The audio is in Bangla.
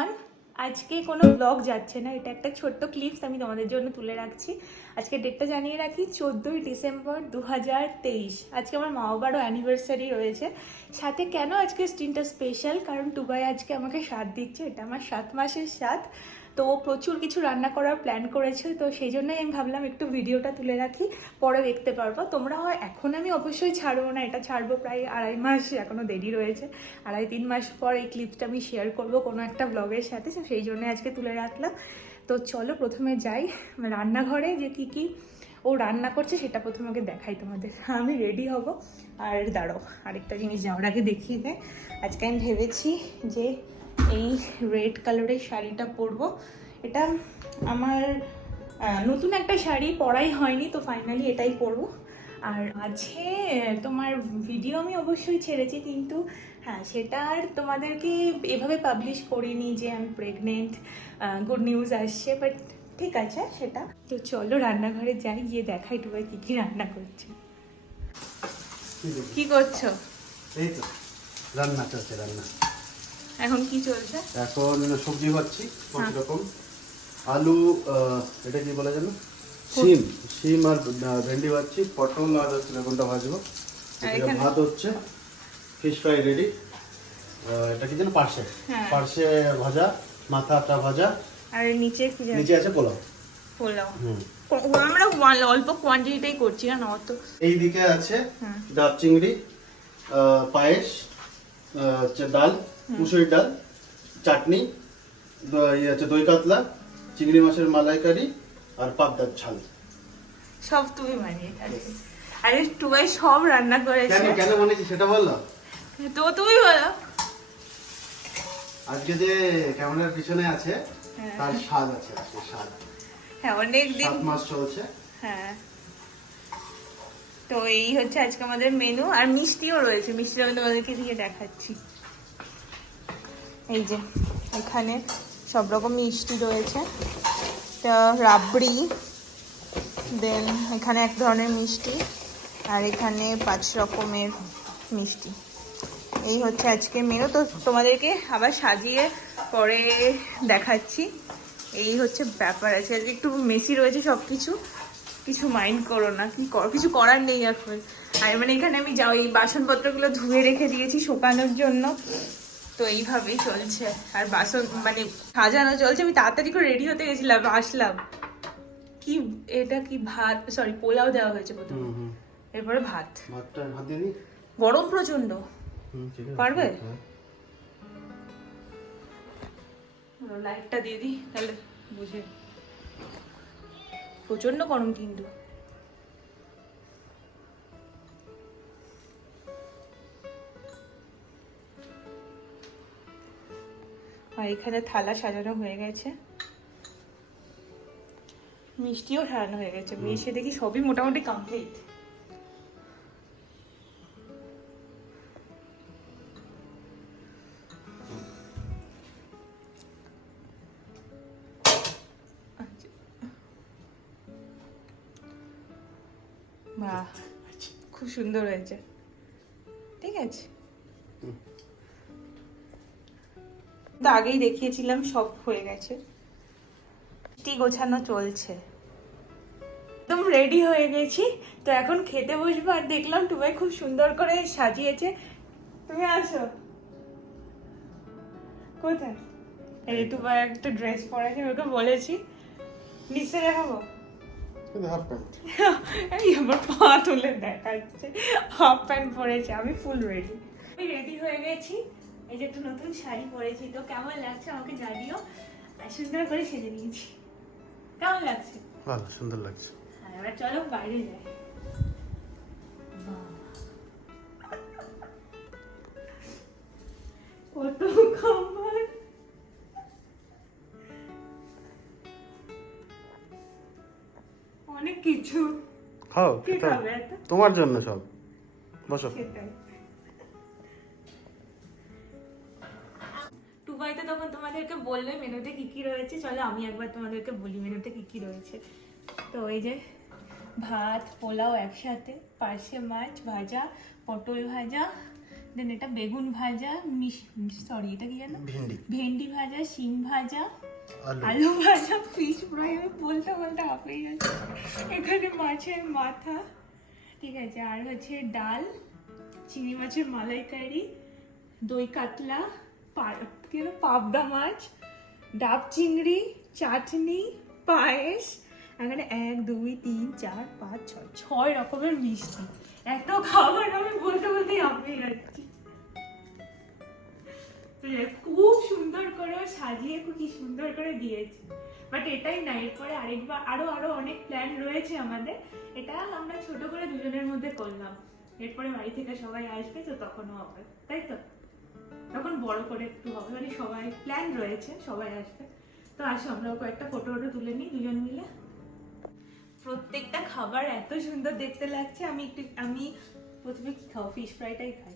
এভরিওয়ান, আজকে কোনো ব্লগ যাচ্ছে না, এটা একটা ছোট্ট ক্লিপস আমি তোমাদের জন্য তুলে রাখছি। আজকে ডেটটা জানিয়ে রাখি, 14ই ডিসেম্বর 2023। আজকে আমার মা বাবারও অ্যানিভার্সারি রয়েছে। সাথে কেন আজকে দিনটা স্পেশাল, কারণ টুবাই আজকে আমাকে সাথ দিচ্ছে, এটা আমার 7 মাসের সাথ। তো প্রচুর কিছু রান্না করার প্ল্যান করেছে, তো সেই জন্যই আমি ভাবলাম একটু ভিডিওটা তুলে রাখি, পরে দেখতে পারবো তোমরা। হয় এখন আমি অবশ্যই ছাড়বো না, এটা ছাড়বো প্রায় 2.5 মাস, এখনও দেরি রয়েছে। 2.5-3 মাস পর এই ক্লিপটা আমি শেয়ার করবো কোনো একটা ব্লগের সাথে, তো সেই জন্য আজকে তুলে রাখলাম। তো চলো প্রথমে যাই রান্নাঘরে, যে কী কী ও রান্না করছে সেটা প্রথমে আগে দেখাই তোমাদের। আমি রেডি হব। আর দাঁড়াও, আরেকটা জিনিস যাওয়ার আগে দেখিয়ে দেয়। আজকে আমি ভেবেছি যে এই রেড কালারের শাড়িটা পরবো। এটা আমার নতুন একটা শাড়ি, পরাই হয়নি, তো ফাইনালি এটাই পরবো। আর মাঝে তোমার ভিডিও আমি অবশ্যই ছেড়েছি, কিন্তু হ্যাঁ সেটা আর তোমাদেরকে এভাবে পাবলিশ করিনি যে আমি প্রেগনেন্ট, গুড নিউজ আসছে, বাট ঠিক আছে সেটা। তো চলো রান্নাঘরে যাই, গিয়ে দেখাই টুবাই কী কী রান্না করছে। কি করছো? এই তো রান্না চলছে। রান্না এখন কি চলছে? এখন সবজি ভাজছি কত রকম। আলু, এটা কি বলে জানো, শিম আর ভেন্ডি ভাজছি। পটল আর হচ্ছে বেগুনটা ভাজবো। এদিকে ভাত হচ্ছে, ফিশ ফ্রাই রেডি। এটা কি জানো, পার্শে পার্শে ভাজা, মাথাটা ভাজা। আর নিচে কি জানো? নিচে আছে পোলাও। পোলাও আমরা অল্প কোয়ান্টিটিটাই করছি না, অত। এইদিকে আছে ডাব চিংড়ি, পায়েস, হচ্ছে ডাল, মুসুরির ডাল, চাটনি, ইয়ে আছে দই কাতলা, চিংড়ি মাছের মালাইকারি আর পাবদার ঝাল। সব তুমি বানিয়ে খাচ্ছি। আরে টুবাই সব রান্না করেছে। কেন কেন বানিয়েছি সেটা বললো? তো তুমি বলো। আজকে যে ক্যামেরার পিছনে আছে তার স্বাদ আছে, আজকে স্বাদ। হ্যাঁ, অনেক দিন 7 মাস চলছে। হ্যাঁ, তো এই হচ্ছে আজকে আমাদের মেনু। আর মিষ্টিও রয়েছে, মিষ্টিটা আমি তোমাদেরকে দিয়ে দেখাচ্ছি। এই যে এখানে সব রকম মিষ্টি রয়েছে, রাবড়ি, দেন এখানে এক ধরনের মিষ্টি, আর এখানে 5 রকমের মিষ্টি। এই হচ্ছে আজকে মেনু। তো তোমাদেরকে আবার সাজিয়ে পরে দেখাচ্ছি। এই হচ্ছে ব্যাপার আছে, আজকে একটু মেসি রয়েছে সব কিছু, কিছু মাইন্ড করো না, কিছু করার নেই এখন। আর মানে এখানে আমি যাও, এই বাসনপত্রগুলো ধুয়ে রেখে দিয়েছি শুকানোর জন্য, তো এইভাবেই চলছে। আর বাসন মানে সাজানো চলছে। আমি তাড়াতাড়ি করে রেডি হতে গেছিলাম, আসলাম। কি এটা কি ভাত, সরি পোলাও দেওয়া হয়েছে প্রথমে, এরপরে ভাত দিয়ে দিই। গরম প্রচন্ড, পারবে? লাইটটা দিয়ে দিই তাহলে বুঝে। প্রচন্ড গরম কিন্তু। আর এখানে থালা সাজানো হয়ে গেছে, মিষ্টিও সাজানো হয়ে গেছে। এসে দেখি সবই মোটামুটি কমপ্লিট। বাহ, খুব সুন্দর হয়েছে। ঠিক আছে, তো আগেই দেখিয়েছিলাম, সব হয়ে গেছে। মিষ্টি গোছানো চলছে, একদম রেডি হয়ে গেছি। তো এখন খেতে বসবো। আর দেখলাম টুবাই খুব সুন্দর করে সাজিয়েছে। তুমি আসো। কোথায়? এই টুবাই একটা ড্রেস পরেছে, ওকে বলেছি নিচে দেখাবো। এই আমার পা তুলে দেখাচ্ছে, হাফ প্যান্ট পরেছে, আমি ফুল রেডি। আমি রেডি হয়ে গেছি, এই যে একটা নতুন শাড়ি পরেছি। তো কেমন লাগছে আমাকে জানিও। সুন্দর করে সেজে নিয়েছি, কেমন লাগছে? ভালো, সুন্দর লাগছে। হ্যাঁ, এবার চলো বাইরে যাই। কত খাবার, অনেক কিছু। খাও, তোমার জন্য সব। বসো। টুবাই তো তখন তোমাদেরকে বললে মেনুতে কি কি রয়েছে। চলো আমি একবার তোমাদেরকে বলি মেনুতে কি কি রয়েছে। তো এই যে ভাত পোলাও একসাথে, পার্শে মাছ ভাজা, পটল ভাজা, দেন এটা বেগুন ভাজা, সরি এটা কি জানো, ভেন্ডি, ভেন্ডি ভাজা, শিম ভাজা, আলু, আলু ভাজা, ফিশ ফ্রাই, আমি বলতে বলতে হাঁপিয়ে যাচ্ছি। এখানে মাছের মাথা, ঠিক আছে, আর হচ্ছে ডাল, চিংড়ি মাছের মালাইকারি, দই কাতলা, কি বলে, পাবদা মাছ, ডাব চিংড়ি, চাটনি, পায়েস, এখানে 1 2 3 4 5 6 রকমের মিষ্টি। এত খাবার আমি বলতে বলতেই হাঁপিয়ে যাচ্ছি। খুব সুন্দর করে সাজিয়ে কি সুন্দর করে দিয়েছে, বাট এটাই না, এরপরে আরেকবার আরো অনেক প্ল্যান রয়েছে আমাদের। এটা আমরা ছোট করে দুজনের মধ্যে করলাম, এরপরে বাড়ি থেকে সবাই আসবে তো তখনও হবে, তাই তো তখন বড় করে একটু হবে, মানে সবাই প্ল্যান রয়েছে, সবাই আসবে। তো আসো আমরাও কয়েকটা ফটো তুলে নিই দুজন মিলে। প্রত্যেকটা খাবার এত সুন্দর দেখতে লাগছে। আমি প্রথমে কি খাও, ফিশ ফ্রাইটাই খাই।